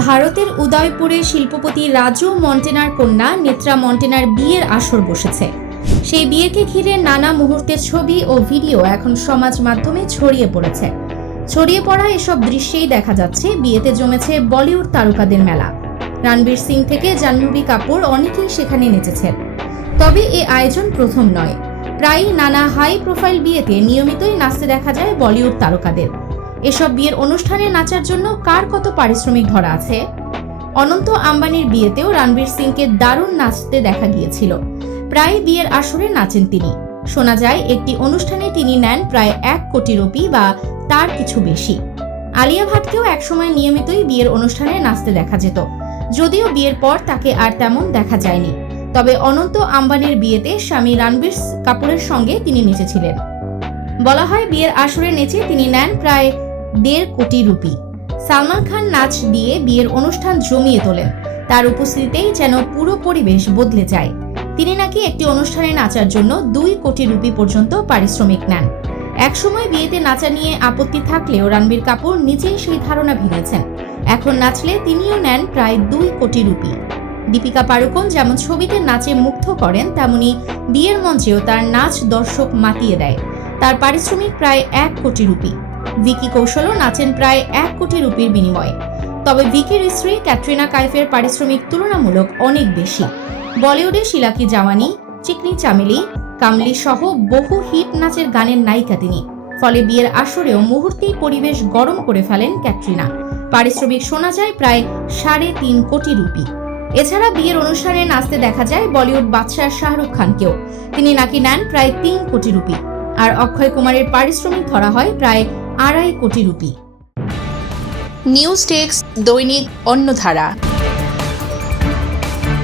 ভারতের উদয়পুরে শিল্পপতি রাজু মন্টেনার কন্যা নেত্রা মন্টেনার বিয়ের আসর বসেছে। সেই বিয়েকে ঘিরে নানা মুহূর্তের ছবি ও ভিডিও এখন সমাজ মাধ্যমে ছড়িয়ে পড়েছে। ছড়িয়ে পড়া এসব দৃশ্যেই দেখা যাচ্ছে বিয়েতে জমেছে বলিউড তারকাদের মেলা। রণবীর সিং থেকে জাহ্নবী কাপুর অনেকেই সেখানে নেচেছেন। তবে এই আয়োজন প্রথম নয়। প্রায়ই নানা হাই প্রোফাইল বিয়েতে নিয়মিতই নাচতে দেখা যায় বলিউড তারকাদের। এসব বিয়ের অনুষ্ঠানে নাচার জন্য কার কত পারিশ্রমিক ধরা আছে? অনন্ত আম্বানির বিয়েতেও রণবীর সিংকে দারুণ নাচতে দেখা গিয়েছিল। প্রায় বিয়ের আসরে নাচেন তিনি। শোনা যায় একটি অনুষ্ঠানে তিনি নেন প্রায় 1 কোটি রুপি বা তার কিছু বেশি। আলিয়া ভাটকেও একসময় নিয়মিতই বিয়ের অনুষ্ঠানে নাচতে দেখা যেত, যদিও বিয়ের পর তাকে আর তেমন দেখা যায়নি। তবে অনন্ত আম্বানির বিয়েতে স্বামী রণবীর কাপুরের সঙ্গে তিনি নেচেছিলেন। বলা হয় বিয়ের আসরে নেচে তিনি নেন প্রায় 1.5 কোটি রুপি। সালমান খান নাচ দিয়ে বিয়ের অনুষ্ঠান জমিয়ে তোলেন। তার উপস্থিতিতেই যেন পুরো পরিবেশ বদলে যায়। তিনি নাকি একটি অনুষ্ঠানে নাচার জন্য 2 কোটি রুপি পর্যন্ত পারিশ্রমিক নেন। একসময় বিয়েতে নাচা নিয়ে আপত্তি থাকলেও রণবীর কাপুর নিজেই সেই ধারণা ভেঙেছেন। এখন নাচলে তিনিও নেন প্রায় 2 কোটি রুপি। দীপিকা পাড়ুকোন যেমন ছবিতে নাচে মুগ্ধ করেন, তেমনি বিয়ের মঞ্চেও তার নাচ দর্শক মাতিয়ে দেয়। তার পারিশ্রমিক প্রায় 1 কোটি রুপি। ভিকি কৌশলও নাচেন প্রায় 1 কোটি রুপির বিনিময়ে। তবে ভিকির স্ত্রী ক্যাটরিনা কাইফের পারিশ্রমিক তুলনামূলক অনেক বেশি। বলিউডে শিলা কি জাওয়ানি, চিকনি চামেলি, কামলি সহ বহু হিট নাচের গানের নায়িকা তিনি। ফলে বিয়ের আসরেও মুহূর্তেই পরিবেশ গরম করে ফেলেন ক্যাটরিনা। পারিশ্রমিক শোনা যায় প্রায় 3.5 কোটি রুপি। এছাড়া বিয়ের অনুষ্ঠানে নাচতে দেখা যায় বলিউড বাদশাহ শাহরুখ খানকেও। তিনি নাকি নেন প্রায় 3 কোটি রুপি। আর অক্ষয় কুমারের পারিশ্রমিক ধরা হয় প্রায় 2.5 কোটি রুপি। নিউজ ডেস্ক, দৈনিক অন্যধারা।